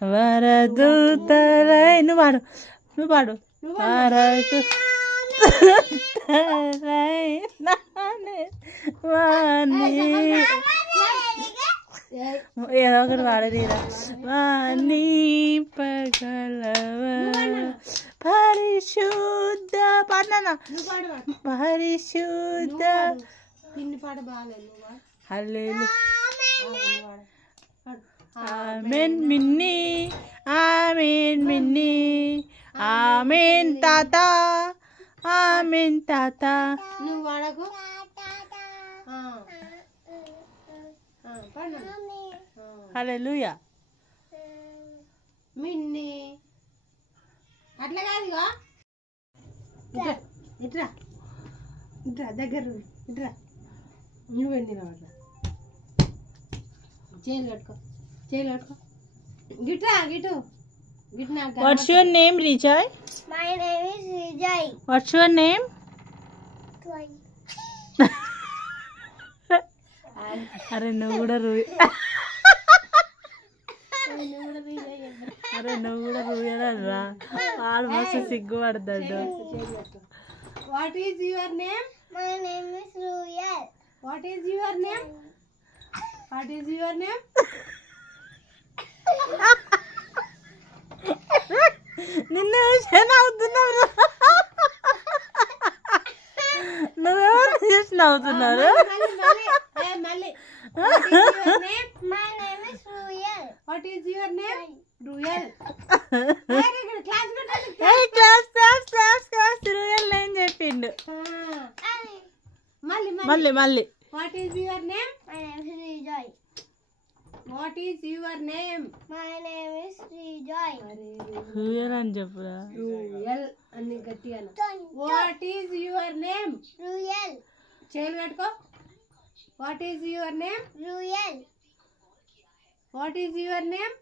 వరదూతలై నువ్వు పాడు వరదూతలై ఏదో ఒకటి పాడదీరా వాణి పగలవ పరిశుద్ధ పాడనా పరిశుద్ధ హల్లెలూయా ఆమేన్ మిన్ని ఆమేన్ మిన్ని ఆమేన్ తాత ఆమేన్ తాత నువ్వు వాడకు హల్లెలూయా మిన్ని అట్లా కాదుగా ఇట్రా ఇట్రా దగ్గర ఇట్రా నువ్వు వెళ్ళిన వాళ్ళ చేయలు కట్టుకో గిట్రా గిటు గిట్ నాకు వాట్స్ యువర్ నేమ్ రిజయ్ My name is Vijay. What's your name అరే నువ్వు కూడా అరే నువ్వు కూడా రూయరా వాడు మస్తు సిగ్గుపడతాడు what is your name My name is Royal. What is your name నిన్న అవుతున్నారు నువ్వెవరు చూసి నవ్వుతున్నారు మళ్ళీ My name is Royal. What is your name Royal class Royal ఏం చెప్పిండు మళ్ళీ మళ్ళీ what is your name My name is Vijay. What is your name My name is Vijay. Royal అని చెప్పురా రూయల్ అని గట్టిగా what is your name Royal. చేయలు కట్టుకో what is your name Royal. What is your name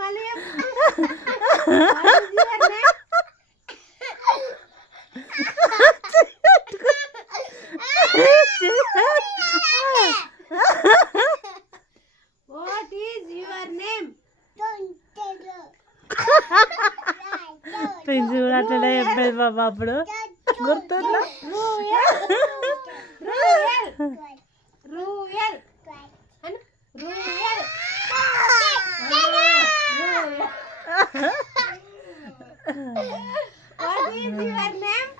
మళ్ళీ what is your name Prince కూడా అట్లనే చెప్పేది బాబా అప్పుడు గుర్తుందా Royal Royal what is your name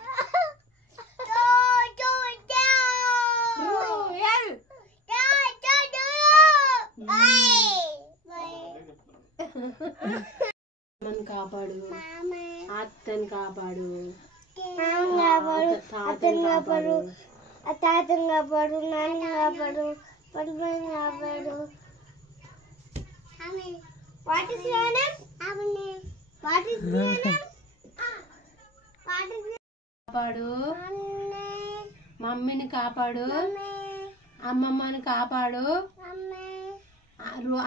రూయల్ అమ్మని కాపాడు అత్తని కాపాడు అతను కాపాడు తాతను కాపాడు నాన్న కాపాడు పడుకొని కాపాడు What is your name? What is your name? What is your కాపాడు name? మమ్మీని కాపాడు అమ్మమ్మని కాపాడు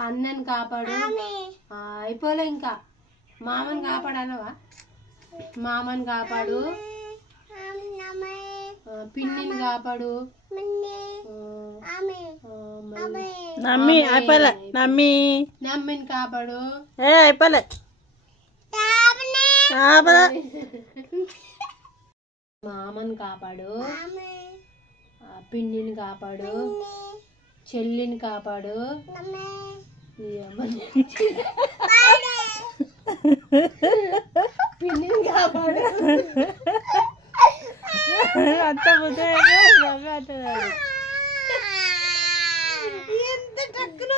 అన్నని కాపాడు అయిపోలే ఇంకా మామని కాపాడు అన్నవా మామని కాపాడు పిన్నిని కాపాడు నమ్మి అయిపోలే నమ్మిని కాపాడు అయిపోలే మామని కాపాడు పిన్నిని కాపాడు చెల్లిని కాపాడు పిన్నిని కాపాడు అంత బుద్ధ ఎంత టక్కున